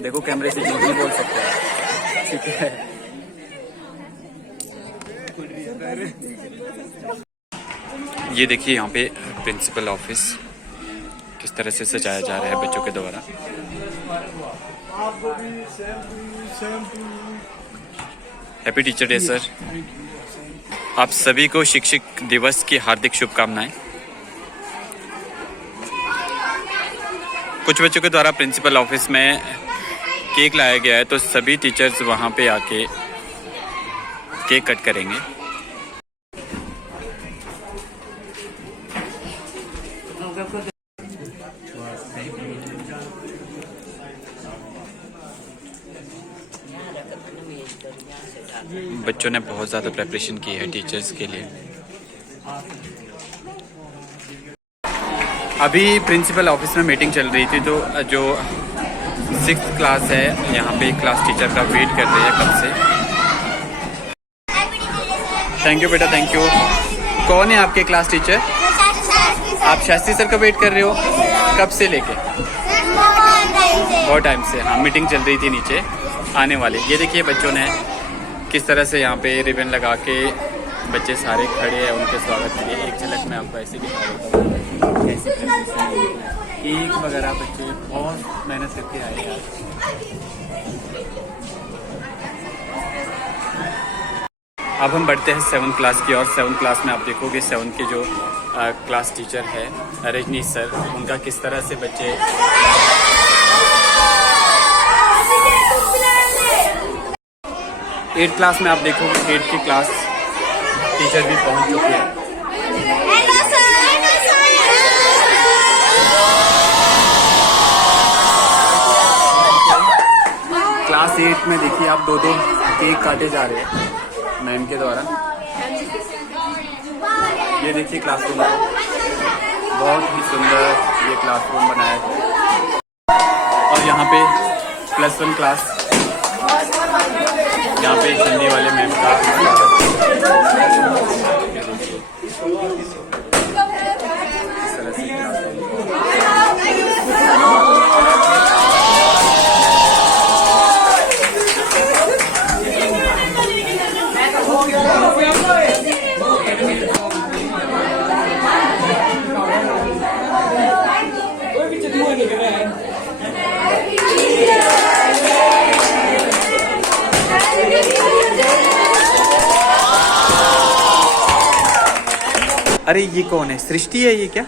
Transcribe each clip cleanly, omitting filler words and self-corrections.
देखो कैमरे से झूठ नहीं बोल सकते, ठीक है। ये देखिए यहाँ पे प्रिंसिपल ऑफिस किस तरह से सजाया जा रहा है बच्चों के द्वारा। Happy teacher day sir. आप सभी को शिक्षक दिवस की हार्दिक शुभकामनाएं। कुछ बच्चों के द्वारा प्रिंसिपल ऑफिस में केक लाया गया है, तो सभी टीचर्स वहां पे आके केक कट करेंगे। बच्चों ने बहुत ज़्यादा प्रिपरेशन की है टीचर्स के लिए। अभी प्रिंसिपल ऑफिस में मीटिंग चल रही थी, तो जो 6th क्लास है यहाँ पे क्लास टीचर का वेट कर रही है कब से। थैंक यू बेटा, थैंक यू। कौन है आपके क्लास टीचर? आप शास्त्री सर का वेट कर रहे हो कब से लेके? बहुत टाइम से। हाँ, मीटिंग चल रही थी नीचे आने वाले। ये देखिए बच्चों ने किस तरह से यहाँ पे रिबन लगा के बच्चे सारे खड़े हैं उनके स्वागत के लिए। एक झलक मैं आपको ऐसे दिखा देता हूँ, केक वगैरह बच्चे बहुत मेहनत करके आए हैं। अब हम बढ़ते हैं 7th क्लास की, और 7th क्लास में आप देखोगे 7th के जो क्लास टीचर है रजनीश सर, उनका किस तरह से बच्चे 8th क्लास में आप देखोगे 8th की क्लास टीचर भी पहुंच चुके हैं। क्लास 8 में देखिए आप 2-2 केक काटे जा रहे हैं मैम के द्वारा। ये देखिए क्लासरूम, बहुत ही सुंदर ये क्लासरूम बनाया गया। और यहाँ पे +1 क्लास, यहाँ पे हिंदी वाले मैम का अरे ये कौन है? सृष्टि है ये क्या?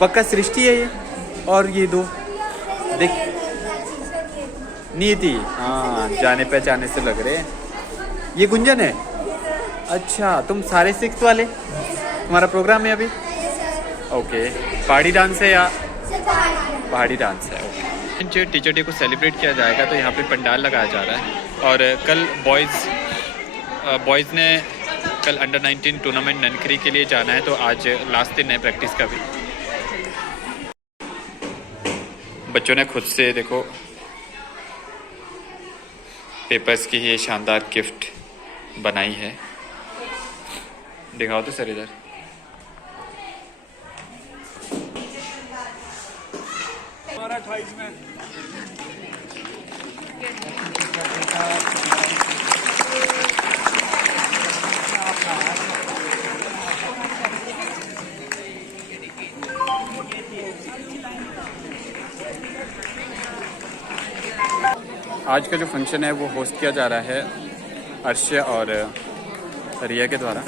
पक्का सृष्टि है ये। और ये दो देख, नीति, हाँ जाने पहचाने से लग रहे हैं। ये गुंजन है। अच्छा, तुम सारे 6th वाले, तुम्हारा प्रोग्राम है अभी? ओके, पहाड़ी डांस है या? पहाड़ी डांस है। ओके, टीचर डे को सेलिब्रेट किया जाएगा तो यहाँ पे पंडाल लगाया जा रहा है। और कल बॉयज़ ने कल अंडर 19 टूर्नामेंट ननकरी के लिए जाना है, तो आज लास्ट दिन है प्रैक्टिस का भी। बच्चों ने खुद से देखो पेपर्स की ये शानदार गिफ्ट बनाई है। दिखाओ तो सर इधर। आज का जो फंक्शन है वो होस्ट किया जा रहा है अर्शिया और रिया के द्वारा।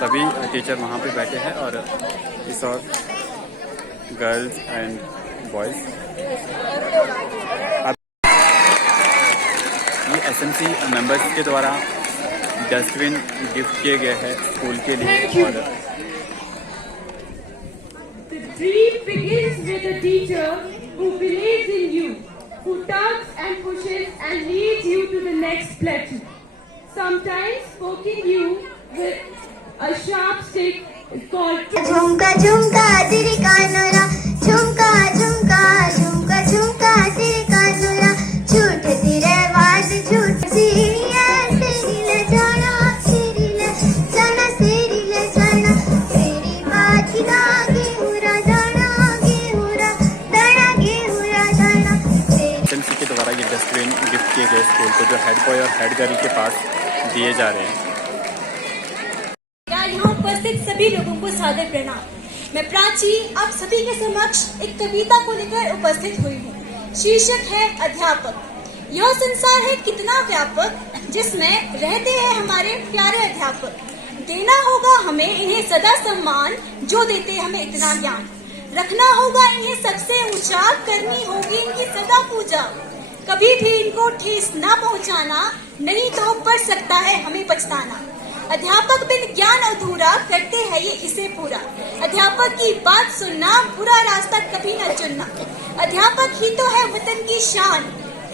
सभी टीचर वहाँ पे बैठे हैं और इस और गर्ल्स एंड बॉयज़। ये एसएमसी मेंबर्स के द्वारा डस्टबिन गिफ्ट किए गए हैं स्कूल के लिए। और The dream begins with a teacher who believes in you, who tugs and pushes and leads you to the next plateau. Sometimes poking you with a sharp stick It's called झुमका झुमका तेरे कानोरा झुमका झुमका झुमका झुमका तेरे कानोरा झूठ तेरे आवाज झूठ सीरिया तेरी जाना तेरी बात लागे हुरा दाना गेहुरा दाना एजेंसी के द्वारा ये डस्टबिन गिफ्ट किए गए स्कूल को जो हेड बॉय और हेड गर्ल के पास दिए जा रहे हैं। यहाँ उपस्थित सभी लोगों को सादर प्रणाम। मैं प्राची आप सभी के समक्ष एक कविता को लेकर उपस्थित हुई हूँ। शीर्षक है अध्यापक। यह संसार है कितना व्यापक जिसमें रहते हैं हमारे प्यारे अध्यापक। देना होगा हमें इन्हें सदा सम्मान जो देते हमें इतना ज्ञान। रखना होगा इन्हें सबसे ऊंचा करनी होगी इनकी सदा पूजा। कभी भी इनको ठेस ना पहुँचाना नहीं तो पड़ सकता है हमें पछताना। अध्यापक बिन ज्ञान अधूरा करते हैं ये इसे पूरा। अध्यापक की बात सुनना बुरा रास्ता कभी न चुनना। अध्यापक ही तो है वतन की शान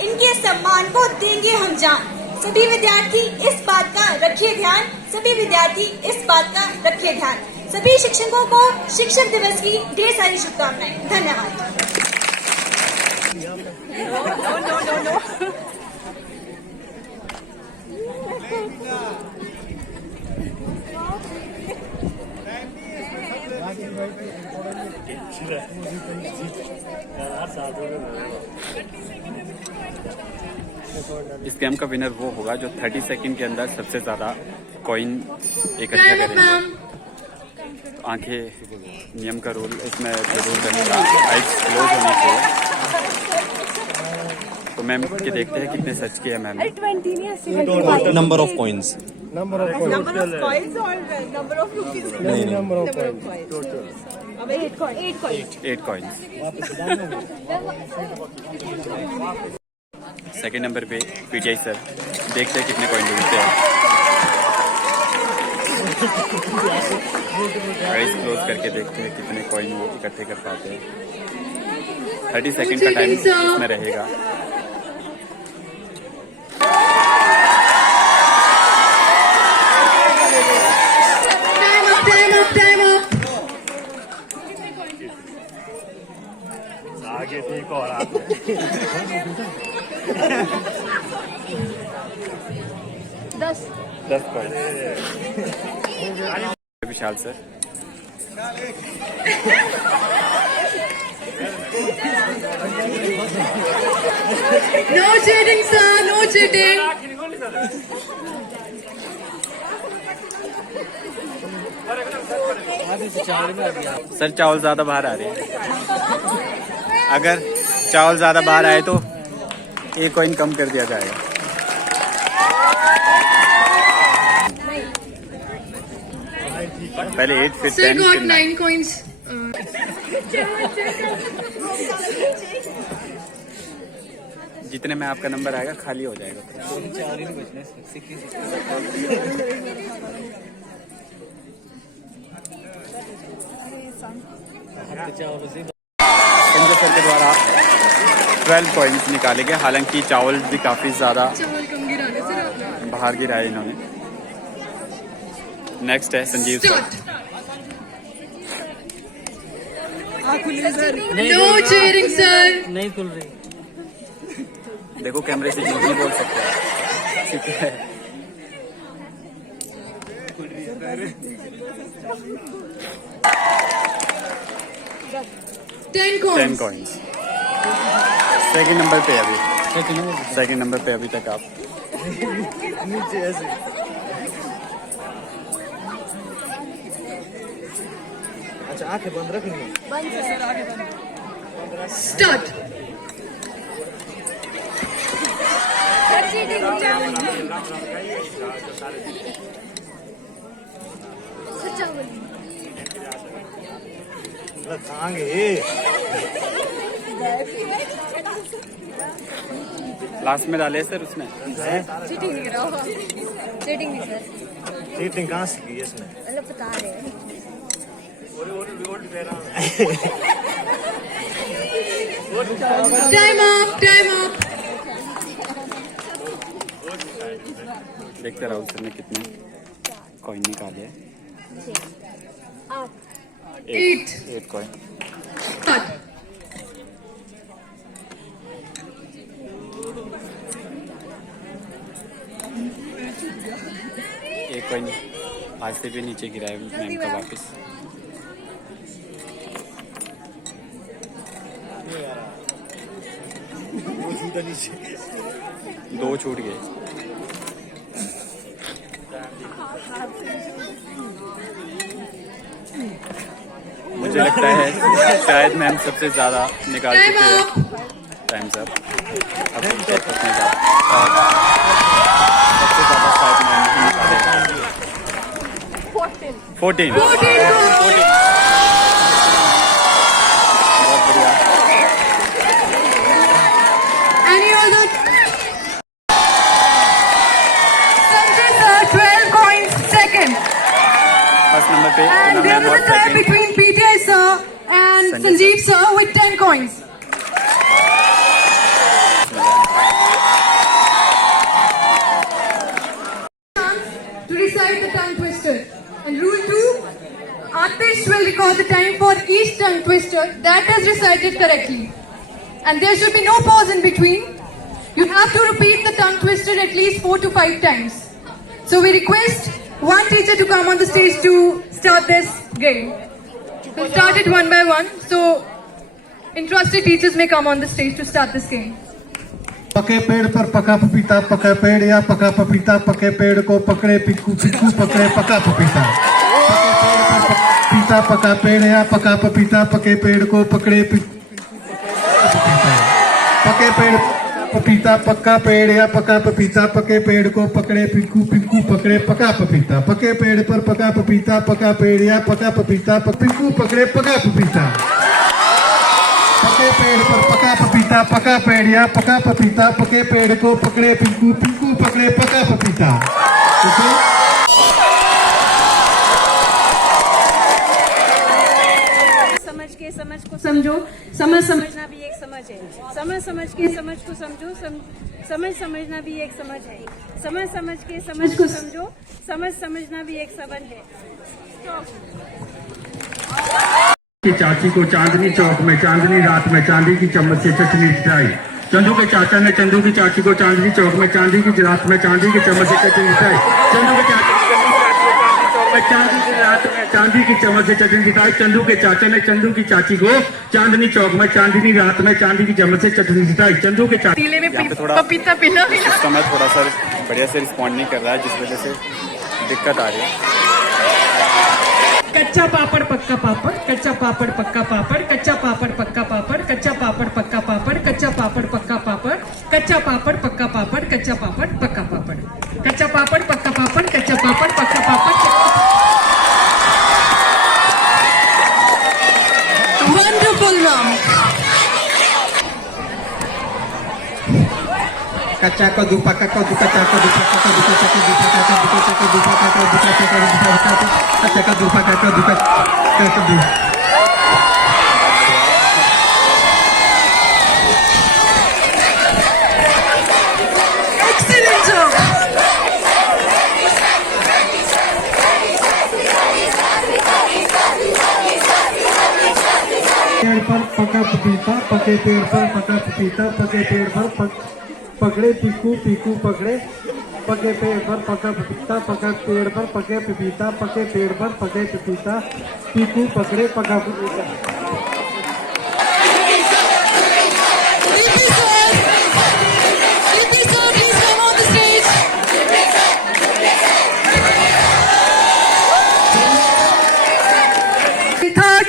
इनके सम्मान को देंगे हम जान। सभी विद्यार्थी इस बात का रखिए ध्यान। सभी विद्यार्थी इस बात का रखिए ध्यान। सभी शिक्षकों को शिक्षक दिवस की ढेर सारी शुभकामनाएं। धन्यवाद। इस गेम का विनर वो होगा जो 30 सेकंड के अंदर सबसे ज्यादा कॉइन इकट्ठा करेंगे। तो आंखें नियम का रूल इसमें जरूर रहेगा। आइज क्लोज होनी चाहिए। तो मैम के देखते हैं कितने सर्च किया मैम ने। Number of coins. Number of coins or number of rupees? Number of coins. Total. 8 coins. Second number पे पीटीआई सर देखते हैं कितने कॉइन ढूंढते हैं। आइज क्लोज करके देखते हैं कितने कॉइन वो इकट्ठे कर पाते हैं। 30 सेकंड का टाइम इसमें रहेगा। आगे ठीक हो रहा दस coin. Vishal sir no cheating, sir. No cheating. Sir चावल ज्यादा बाहर आ रहे हैं। अगर चावल ज्यादा बाहर आए तो एक कॉइन कम कर दिया जाएगा। पहले 8 फिर 10 Got फिर 9। 9 coins. जितने में आपका नंबर आएगा खाली हो जाएगा। संजय सर के द्वारा 12 कॉइन्स निकाले गए। हालांकि चावल भी काफी ज्यादा चावल कम गिराने सर आपने। बाहर गिराए इन्होंने। नेक्स्ट है Sanjeev sir. No cheating, sir. नहीं खुल रही। देखो कैमरे से झूठ नहीं बोल सकते। ठीक है। 10 coins. 10 कॉइन्स। सेकंड नंबर पे सेकंड नंबर पे अभी तक आप। नीचे ऐसे। अच्छा आंखें बंद रखेंगे। Start. आगे लास्ट में डाले सर उसने। चीटिंग नहीं करा होगा। चीटिंग नहीं सर। चीटिंग कहाँ से की इसने? मतलब बता रहे हैं। Time up. Time up. देखते राहुल सर ने कितने कॉइन निकाले हैं। 8 कॉइन। एक कॉइन आज से भी नीचे गिरा है मैम का वापस। दो छूट गए। मुझे लगता है शायद मैम सबसे ज्यादा निकाल चुके हैं। टाइम सर अब चेक करते हैं सबसे ज्यादा शायद मैम निकाले 14। बहुत बढ़िया। Any other? Sanjay sir, 12 coins, second. First number पे And Poonam there ma'am is और a tie second between PTI sir and Sanjay Sanjeev sir with 10 coins. To recite the tongue twister. And rule 2, artist will record the time for each tongue twister that is recited correctly. And there should be no pause in between. You have to repeat the tongue twister at least 4 to 5 times. So we request one teacher to come on the stage to start this game. We'll start it one by one. So interested teachers may come on the stage to start this game. पके पेड़ पर पका पपीता, पका पेड़ या पका पपीता, पके पेड़ को पकड़े पिक्कू, पिक्कू पकड़े पका पपीता। पपीता पका पेड़ या पका पपीता, पके पेड़ को पकड़े पिक्कू, पपीता। पके पेड़ पपीता, पक्का पेड़ या पका पपीता, पके पेड़ को पकड़े पिक्कू, पिक्कू पकड़े पका पपीता। पके पेड़ पर पका पपीता, पका पेड़ या पका पपीता, पिक्कू पकड़े पका पपीता। पके पेड़ पर पका पपीता, पका पेड़ या पका पपीता, पके पेड़ को पकड़े पिंकू, पिंकू पकड़े पका पपीता। समझ के समझ को समझो, समझ समझना भी एक समझ है। समझ समझ के समझ को समझो, समझ समझना भी एक समझ है। समझ समझ के समझ को समझो, समझ समझना भी एक समझ है। की चाची को चांदनी चौक में चांदनी रात में चांदी की चम्मच से चटनी खिलाई। चंदू के चाचा ने चंदू की चाची को चांदनी चौक में चांदी की रात में चांदी की चम्मच से चटनी खिलाई। चंदू के चाचा ने चांदी की रात में चांदी की चम्मच से चटनी खिलाई। चंदू के चाचा ने चंदू की चाची को चांदनी चौक में चांदनी रात में चांदी की चम्मच से चटनी खिलाई। चंदू के चाचा पपीता पिला समय थोड़ा सा बढ़िया से रिस्पॉन्ड नहीं कर रहा है, जिस वजह से दिक्कत आ रही है। कच्चा पापड़ पक्का पापड़, कच्चा पापड़ पक्का पापड़, कच्चा पापड़ पक्का पापड़, कच्चा पापड़ पक्का पापड़, कच्चा पापड़ पक्का पापड़, कच्चा पापड़ पक्का पापड़, कच्चा पापड़ पक्का पापड़, कच्चा पापड़ पक्का पापड़, कच्चा पापड़ पक्का पापड़। वंडरफुल राम। कच्चा कद्दू पक्का कद्दू, कच्चा कद्दू पक्का कद्दू, कच्चा कद्दू पक्का कद्दू, कच्चा कद्दू पक्का कद्दू, कच्चा कद्दू पक्का कद्दू, कच्चा कद्दू। Excellent job. पेड़ पर पका पपीता, पके पेड़ पर पका पपीता, पके पेड़ पर पकड़े पिकू, पिकू पकड़े पके पेड़ पर पका पपीता, पका पेड़ पर पके पपीता, पके पेड़ पर पके पपीता, पिकू पकड़े पका पपीता।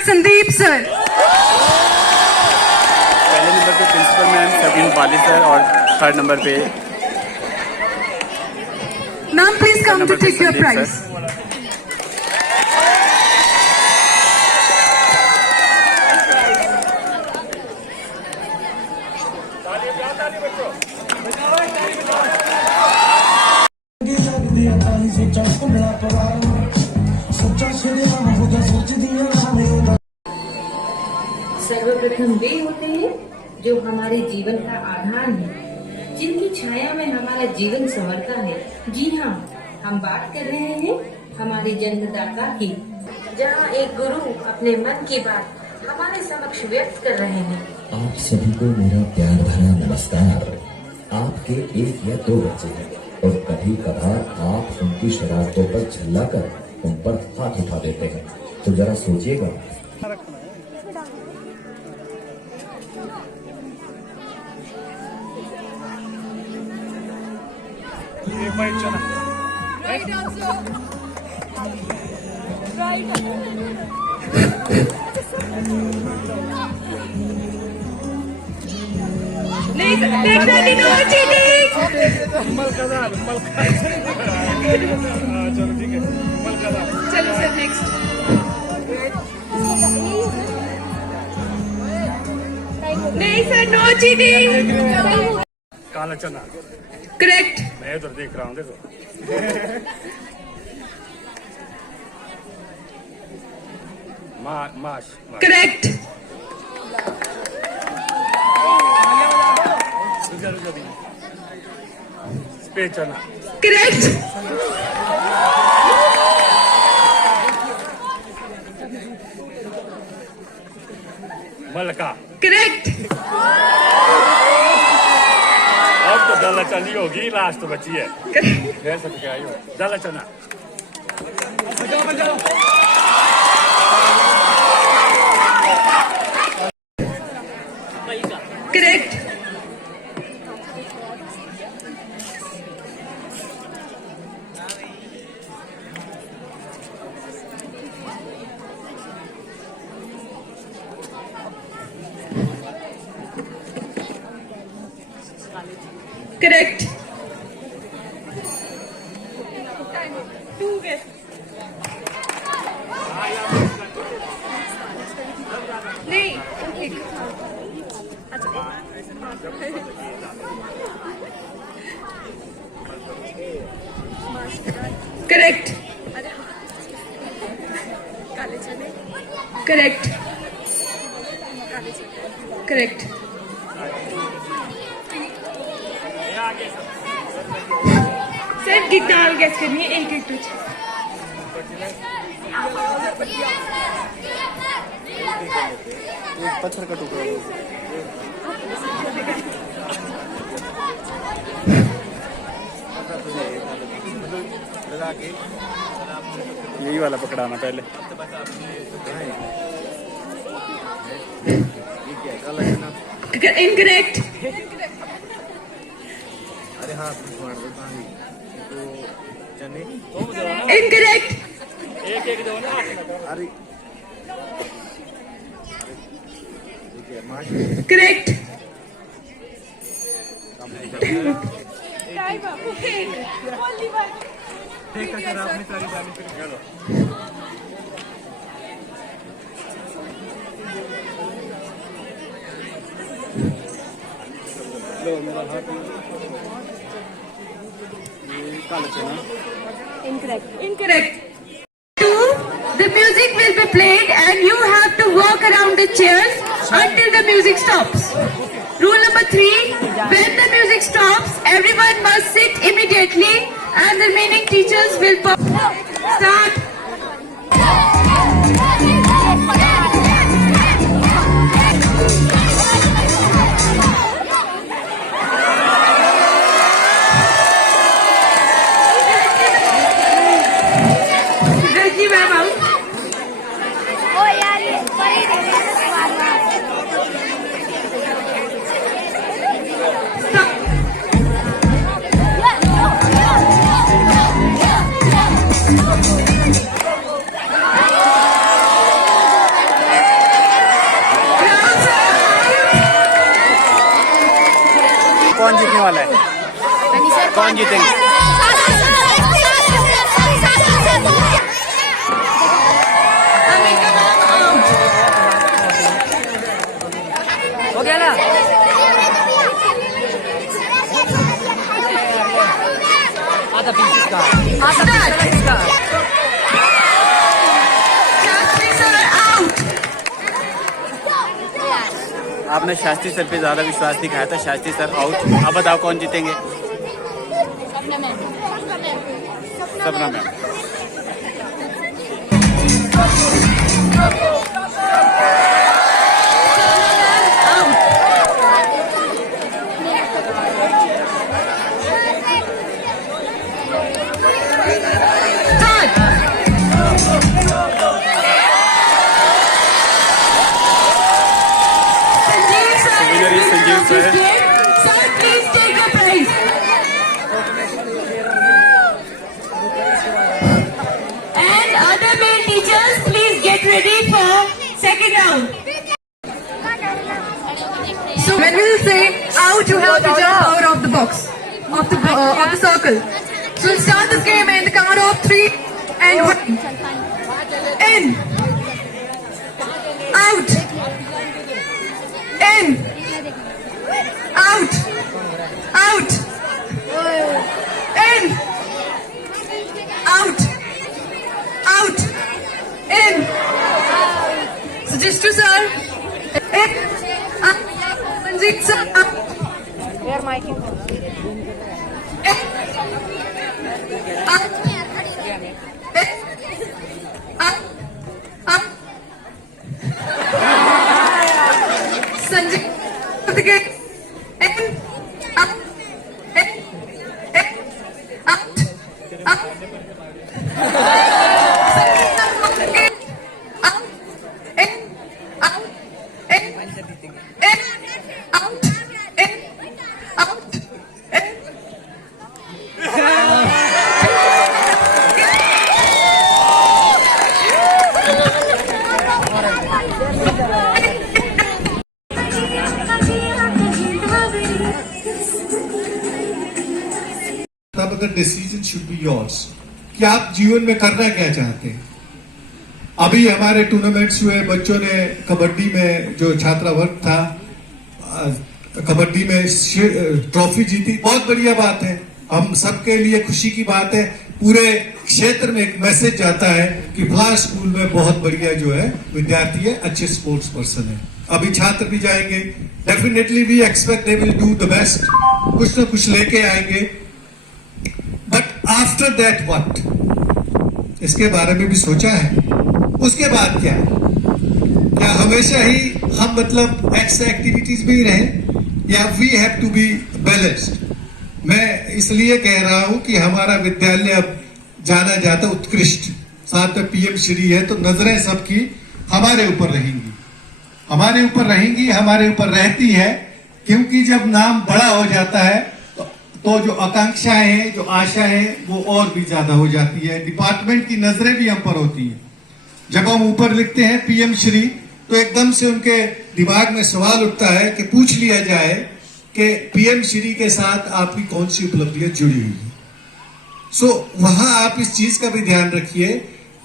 संदीप सर। पहले नंबर पे प्रिंसिपल मैम, सेकंड वाली सर और थर्ड नंबर पे ma'am please come to take your prize. सर्वप्रथम वे होते हैं जो हमारे जीवन का आधार है, जिनकी छाया में हमारा जीवन संवरता है। जी हाँ, हम बात कर रहे हैं हमारे जन्मदाता की, जहाँ एक गुरु अपने मन की बात हमारे समक्ष व्यक्त कर रहे हैं। आप सभी को मेरा प्यार भरा नमस्कार। आपके एक या दो बच्चे हैं और कभी कभार आप उनकी शरारतों पर झल्ला कर उन पर हाथ उठा देते हैं, तो जरा सोचिएगा। चलो सर नेक्स्ट। नहीं सर, नो चीटिंग। काला चना। करेक्ट। मैं उधर देख रहा हूँ, देखो। माश। करेक्ट। सफेद चना। करेक्ट। मलका। करेक्ट। अब तो दाल चनी होगी, लास्ट तो बची है। फिर सब क्या आई हो, दाल चना। करेक्ट। करेक्ट। नहीं, करेक्ट। करेक्ट। करेक्ट। सर कितना गैस करनी है? एक कुछ पत्थर का टुकड़ा। यही वाला पकड़ाना पहले। इनकरेक्ट। अरे हाँ, चने। इनकरेक्ट। एक दो ना। अरे correct. Incorrect. The music will be played and you have to walk around the chairs until the music stops. Rule number 3, when the music stops, everyone must sit immediately and the remaining teachers will start. Rajni ma'am out. ओ यार ये बड़ी कौन जीतने वाला है? कौन जीतेंगे? हो गया ना? आधा पीस इसका, आधा पीस इसका। आपने शास्त्री सर पे ज्यादा विश्वास दिखाया था। Shastri sir out. अब बताओ कौन जीतेंगे? सपना ma'am. of the circle. So we'll start this game in the count of 3 and 1. In. Out. In. Out. Out. In. Out. Out. In. So just to sir. In. Out. Manjeet sir. Out. In. Out. In. Out. Out. Sanjay. Again. In. Out. In. In. Out. Out. तब the decision should be yours कि आप जीवन में करना क्या चाहते हैं। अभी हमारे टूर्नामेंट्स हुए, बच्चों ने कबड्डी में जो छात्रा वर्ग था कबड्डी में ट्रॉफी जीती, बहुत बढ़िया बात है, हम सबके लिए खुशी की बात है। पूरे क्षेत्र में एक मैसेज जाता है कि फला स्कूल में बहुत बढ़िया जो है विद्यार्थी है, अच्छे स्पोर्ट्स पर्सन है। अभी छात्र भी जाएंगे, definitely we expect they will do the best, कुछ ना कुछ लेके आएंगे। बट आफ्टर दैट व्हाट, इसके बारे में भी सोचा है? उसके बाद क्या हमेशा ही हम मतलब एक्स्ट्रा एक्टिविटीज में ही रहे, या we have to be balanced? मैं इसलिए कह रहा हूं कि हमारा विद्यालय अब जाना जाता उत्कृष्ट, साथ में पीएम श्री है, तो नजरें सबकी हमारे ऊपर रहेंगी, हमारे ऊपर रहेंगी, हमारे ऊपर रहती है, क्योंकि जब नाम बड़ा हो जाता है तो जो आकांक्षाएं हैं, जो आशा है, वो और भी ज्यादा हो जाती है। डिपार्टमेंट की नजरें भी हम पर होती हैं। जब हम ऊपर लिखते हैं पीएम श्री, तो एकदम से उनके दिमाग में सवाल उठता है कि पूछ लिया जाए कि पीएम श्री के साथ आपकी कौन सी उपलब्धियां जुड़ी हुई है। सो वहां आप इस चीज का भी ध्यान रखिए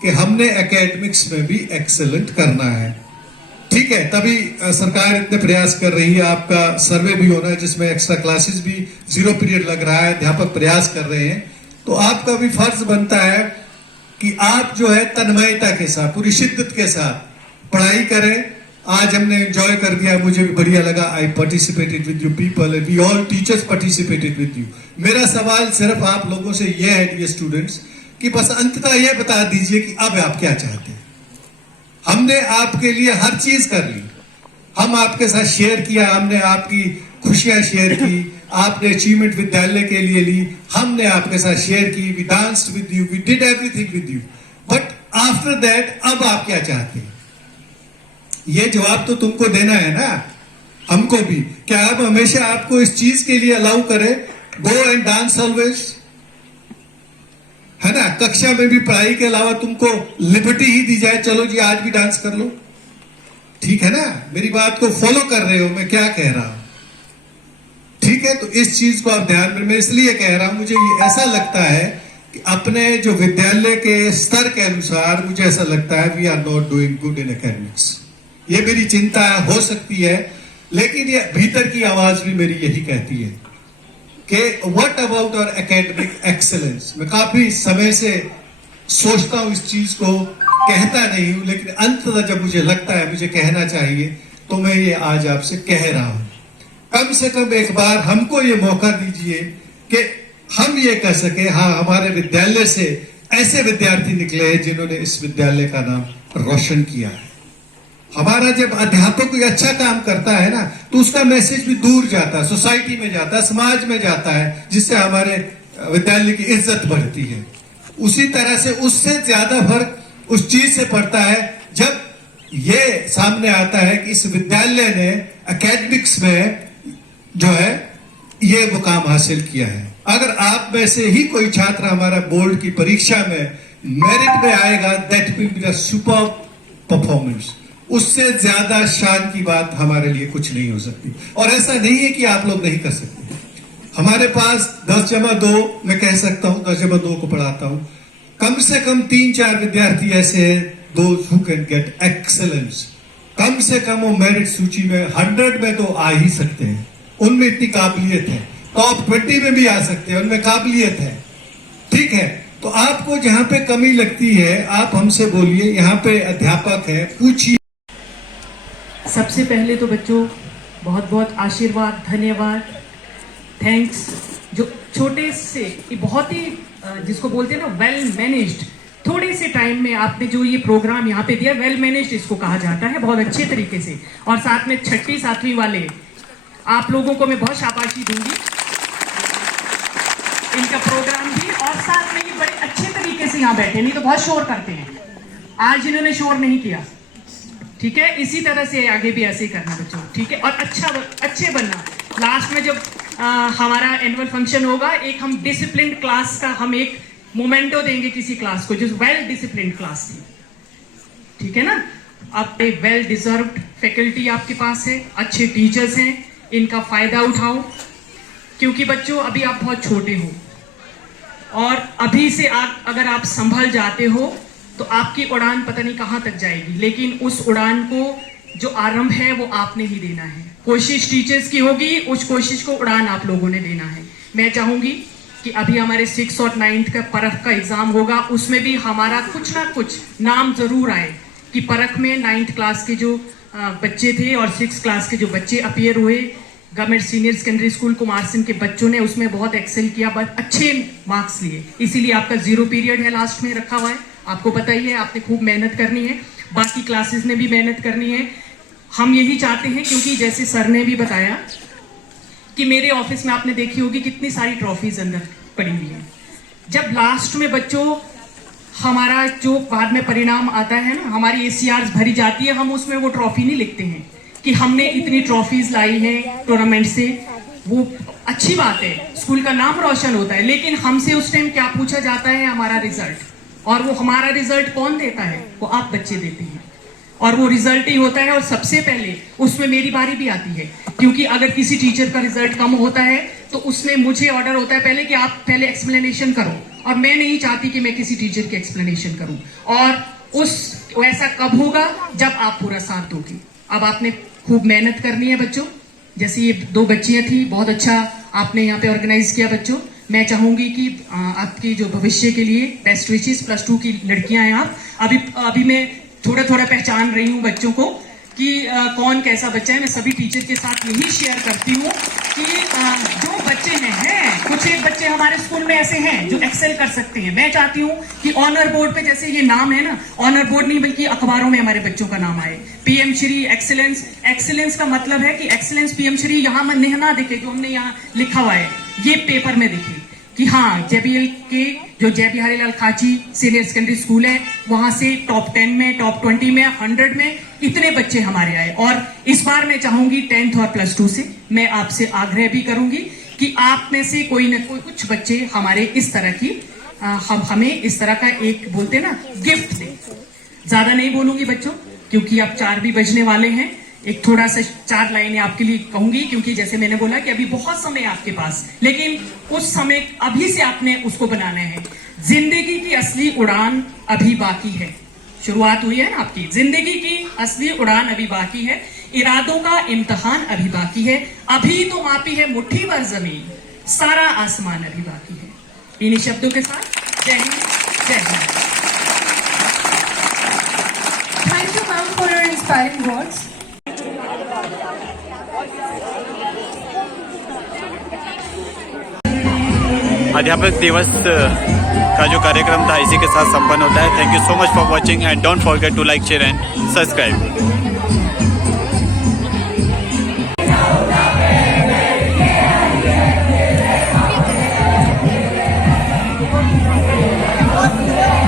कि हमने एकेडमिक्स में भी एक्सेलेंट करना है, ठीक है? तभी सरकार इतने प्रयास कर रही है। आपका सर्वे भी होना है जिसमें एक्स्ट्रा क्लासेस भी 0 पीरियड लग रहा है, अध्यापक प्रयास कर रहे हैं, तो आपका भी फर्ज बनता है कि आप जो है तन्मयता के साथ, पूरी शिद्दत के साथ पढ़ाई करें। आज हमने एंजॉय कर दिया, मुझे भी बढ़िया लगा। I participated with you people and we all teachers participated with you. मेरा सवाल सिर्फ आप लोगों से यह है डियर स्टूडेंट्स कि बस अंततः यह बता दीजिए कि अब आप क्या चाहते हैं। हमने आपके लिए हर चीज कर ली, हम आपके साथ शेयर किया, हमने आपकी खुशियां शेयर की, आपने अचीवमेंट विद्यालय के लिए ली, हमने आपके साथ शेयर की, we danced with you, we did everything with you. But after that अब आप क्या चाहते हैं? ये जवाब तो तुमको देना है ना, हमको भी। क्या अब हमेशा आपको इस चीज के लिए अलाउ करें, गो एंड डांस ऑलवेज, है ना? कक्षा में भी पढ़ाई के अलावा तुमको लिबर्टी ही दी जाए, चलो जी आज भी डांस कर लो, ठीक है ना? मेरी बात को फॉलो कर रहे हो, मैं क्या कह रहा हूं, ठीक है? तो इस चीज को आप ध्यान में, मैं इसलिए कह रहा हूं, मुझे ऐसा लगता है कि अपने जो विद्यालय के स्तर के अनुसार मुझे ऐसा लगता है we are not doing good in academics. ये मेरी चिंता हो सकती है, लेकिन ये भीतर की आवाज भी मेरी यही कहती है कि what about our academic excellence. मैं काफी समय से सोचता हूं इस चीज को, कहता नहीं हूं, लेकिन अंततः जब मुझे लगता है मुझे कहना चाहिए, तो मैं ये आज आपसे कह रहा हूं। कम से कम एक बार हमको ये मौका दीजिए कि हम ये कह सके, हाँ हमारे विद्यालय से ऐसे विद्यार्थी निकले हैं जिन्होंने इस विद्यालय का नाम रोशन किया है। हमारा जब अध्यापक कोई अच्छा काम करता है ना, तो उसका मैसेज भी दूर जाता है, सोसाइटी में जाता है, समाज में जाता है, जिससे हमारे विद्यालय की इज्जत बढ़ती है। उसी तरह से उससे ज्यादा फर्क उस चीज से पड़ता है जब ये सामने आता है कि इस विद्यालय ने एकेडमिक्स में जो है ये मुकाम हासिल किया है। अगर आप में से ही कोई छात्र हमारा बोर्ड की परीक्षा में मेरिट में आएगा, that will be the super performance. उससे ज्यादा शान की बात हमारे लिए कुछ नहीं हो सकती। और ऐसा नहीं है कि आप लोग नहीं कर सकते, हमारे पास 10/2 मैं कह सकता हूं 10/2 को पढ़ाता हूं, कम से कम 3-4 विद्यार्थी ऐसे हैं those who can get excellence, कम से कम वो मेरिट सूची में 100 में तो आ ही सकते हैं, उनमें इतनी काबिलियत है, टॉप 20 में भी आ सकते हैं, उनमें काबिलियत है। ठीक है, तो आपको जहां पे कमी लगती है आप हमसे बोलिए, यहाँ पे अध्यापक है, पूछिए। सबसे पहले तो बच्चों बहुत बहुत आशीर्वाद, धन्यवाद, थैंक्स। जो छोटे से ये बहुत ही जिसको बोलते हैं ना वेल मैनेज्ड, थोड़े से टाइम में आपने जो ये प्रोग्राम यहाँ पे दिया, वेल मैनेज्ड इसको कहा जाता है, बहुत अच्छे तरीके से। और साथ में 6ठी 7वीं वाले आप लोगों को मैं बहुत शाबाशी दूंगी, इनका प्रोग्राम भी, और साथ में ये बड़े अच्छे तरीके से यहाँ बैठे, नहीं तो बहुत शोर करते हैं, आज इन्होंने शोर नहीं किया। ठीक है, इसी तरह से आगे भी ऐसे ही करना बच्चों, ठीक है, और अच्छे बनना। लास्ट में जब हमारा एनुअल फंक्शन होगा, एक हम डिसिप्लिन क्लास का हम एक मोमेंटो देंगे किसी क्लास को जो वेल डिसिप्लिन क्लास थी, ठीक है ना। अब एक वेल डिजर्व्ड फैकल्टी आपके पास है, अच्छे टीचर्स हैं, इनका फायदा उठाओ, क्योंकि बच्चों अभी आप बहुत छोटे हो और अभी से अगर आप संभल जाते हो तो आपकी उड़ान पता नहीं कहां तक जाएगी, लेकिन उस उड़ान को जो आरंभ है वो आपने ही देना है। कोशिश टीचर्स की होगी, उस कोशिश को उड़ान आप लोगों ने देना है। मैं चाहूंगी कि अभी हमारे 6th और 9th का परख का एग्जाम होगा, उसमें भी हमारा कुछ ना कुछ नाम जरूर आए कि परख में 9th क्लास के जो बच्चे थे और 6th क्लास के जो बच्चे अपीयर हुए, government senior secondary school Kumar Singh के बच्चों ने उसमें बहुत एक्सेल किया, बहुत अच्छे मार्क्स लिए। इसीलिए आपका 0 पीरियड है लास्ट में रखा हुआ है, आपको पता ही है, आपने खूब मेहनत करनी है, बाकी क्लासेस ने भी मेहनत करनी है। हम यही चाहते हैं, क्योंकि जैसे सर ने भी बताया कि मेरे ऑफिस में आपने देखी होगी कितनी सारी ट्रॉफीज अंदर पड़ी हुई है। जब लास्ट में बच्चों हमारा जो बाद में परिणाम आता है ना, हमारी ACRs भरी जाती है, हम उसमें वो ट्रॉफी नहीं लिखते हैं कि हमने इतनी ट्रॉफीज लाई हैं टूर्नामेंट से। वो अच्छी बात है, स्कूल का नाम रोशन होता है, लेकिन हमसे उस टाइम क्या पूछा जाता है? हमारा रिजल्ट। और वो हमारा रिजल्ट कौन देता है? वो आप बच्चे देते हैं, और वो रिजल्ट ही होता है। और सबसे पहले उसमें मेरी बारी भी आती है, क्योंकि अगर किसी टीचर का रिजल्ट कम होता है तो उसमें मुझे ऑर्डर होता है पहले कि आप पहले एक्सप्लेनेशन करो, और मैं नहीं चाहती कि मैं किसी टीचर की एक्सप्लेनेशन करूं। और वैसा कब होगा? जब आप पूरा साथ दोगे। अब आपने खूब मेहनत करनी है बच्चों। जैसे ये 2 बच्चियां थी, बहुत अच्छा आपने यहाँ पे ऑर्गेनाइज किया बच्चों। मैं चाहूंगी कि आपकी जो भविष्य के लिए बेस्ट विशेस, +2 की लड़कियां हैं आप। अभी मैं थोड़ा थोड़ा पहचान रही हूँ बच्चों को कि कौन कैसा बच्चा है। मैं सभी टीचर के साथ यही शेयर करती हूँ कि जो बच्चे हैं कुछ एक बच्चे हमारे स्कूल में ऐसे हैं जो एक्सेल कर सकते हैं। मैं चाहती हूँ कि ऑनर बोर्ड पे जैसे ये नाम है ना, ऑनर बोर्ड नहीं बल्कि अखबारों में हमारे बच्चों का नाम आए। PM Shri, excellence. एक्सेलेंस का मतलब है कि एक्सेलेंस PM श्री यहाँ में ना दिखे, जो हमने यहाँ लिखा हुआ है ये पेपर में दिखे कि हाँ JBL के जो जय बिहारी लाल खाची सीनियर सेकेंडरी स्कूल है, वहां से टॉप 10 में, टॉप 20 में, 100 में इतने बच्चे हमारे आए। और इस बार मैं चाहूंगी 10th और +2 से मैं आपसे आग्रह भी करूंगी कि आप में से कोई न कोई कुछ बच्चे हमारे इस तरह की हमें इस तरह का एक बोलते ना गिफ्ट दें। ज्यादा नहीं बोलूंगी बच्चों, क्योंकि अब 4 भी बजने वाले हैं। एक थोड़ा सा 4 लाइनें आपके लिए कहूंगी, क्योंकि जैसे मैंने बोला कि अभी बहुत समय है आपके पास, लेकिन उस समय अभी से आपने उसको बनाना है। जिंदगी की असली उड़ान अभी बाकी है। शुरुआत हुई है ना आपकी। जिंदगी की असली उड़ान अभी बाकी है, इरादों का इम्तिहान अभी बाकी है। अभी तो मापी है मुट्ठी भर जमीन, सारा आसमान अभी बाकी है। इन्हीं शब्दों के साथ जय हिंद, जय Hind. Thank you, ma'am, for your inspiring words. अध्यापक दिवस का जो कार्यक्रम था इसी के साथ संपन्न होता है। Thank you so much for watching and don't forget to like, share and subscribe. Yeah.